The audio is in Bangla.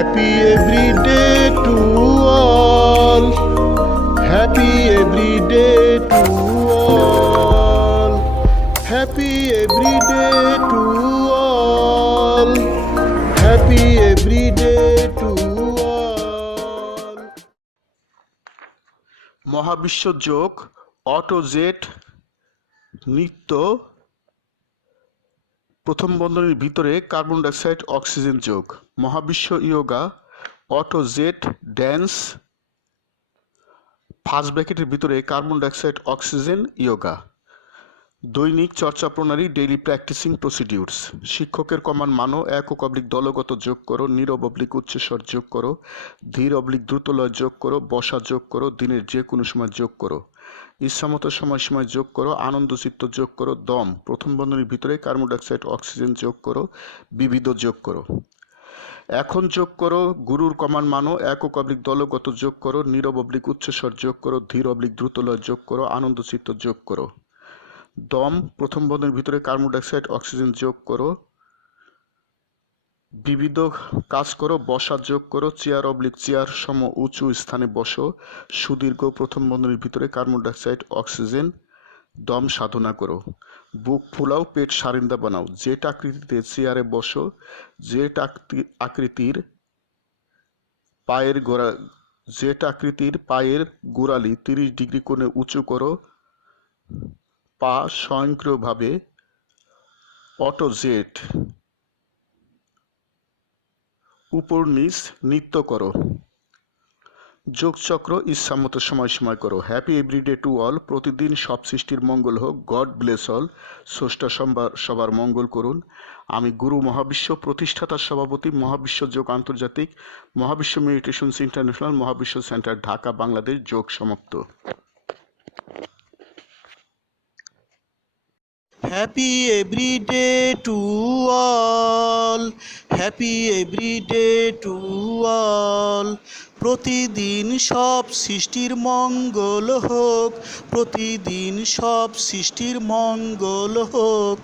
Happy every day to all. Happy every day to all. Happy every day to all. Happy every day to all. মহাবিশ্ব যোগ অটোজেট নিত্য প্রথম বন্ধনীর ভিতরে কার্বন ডাইঅক্সাইড অক্সিজেন যোগ। মহাবিশ্ব ইয়োগা অটোজেট ড্যান্স ফার্স্ট ব্র্যাকেটের ভিতরে কার্বন ডাইঅক্সাইড অক্সিজেন ইয়োগা। দৈনিক চর্চা প্রণালী ডেইলি প্র্যাকটিসিং প্রসিডিউরস। শিক্ষকের কমান মানো, একক অবলিক দলগত যোগ করো, নীরব অবলিক উচ্চস্বর যোগ করো, ধীর অবলিক দ্রুতলয় যোগ করো, বসা যোগ করো, দিনের যে কোনো সময় যোগ করো, ইচ্ছামতো সময় যোগ করো, আনন্দচিত্ত যোগ করো, দম প্রথম বন্ধনীর ভিতরে কার্বন ডাইঅক্সাইড অক্সিজেন যোগ করো, বিবিধ যোগ করো। এখন যোগ করো, গুরুর কমান মানো, একক অবলিক দলগত যোগ করো, নীরব অবলিক উচ্চস্বর যোগ করো, ধীর অবলিক দ্রুতলয় যোগ করো, আনন্দচিত্ত যোগ করো। দম প্রথম বন্ধনীর ভিতরে কার্বন ডাইঅক্সাইড অক্সিজেন যোগ করো, বিবিধ কাজ করো, বসা যোগ করো, চেয়ার অবলিক চেয়ার সম উঁচু স্থানে বসো, সুদীর্ঘ প্রথম বন্ধনীর ভিতরে কার্বন ডাইঅক্সাইড অক্সিজেন দম সাধনা করো। বুক ফুলাও, পেট সারিন্দা বানাও, জেট আকৃতিতে চেয়ারে বসো, জেট আকৃতির পায়ের গোড়ালি 30 ডিগ্রি কোণে উঁচু করো, পা স্বয়ংক্রিয়ভাবে অটোজেট উপর নিচ নৃত্য করো। যোগচক্র ইচ্ছামতো সময় করো। হ্যাপি এভরিডে টু অল, প্রতিদিন সব সৃষ্টির মঙ্গল হোক। গড ব্লেস অল, স্রষ্টা সবার মঙ্গল করুন। আমি গুরু মহাবিশ্ব প্রতিষ্ঠাতার সভাপতি, মহাবিশ্ব যোগ আন্তর্জাতিক, মহাবিশ্ব মেডিটেশনস ইন্টারন্যাশনাল, মহাবিশ্ব সেন্টার ঢাকা, বাংলাদেশ। যোগ সমাপ্ত। Happy every day to all. Happy every day to all. প্রতিদিন সব সৃষ্টির মঙ্গল হোক, প্রতিদিন সব সৃষ্টির মঙ্গল হোক।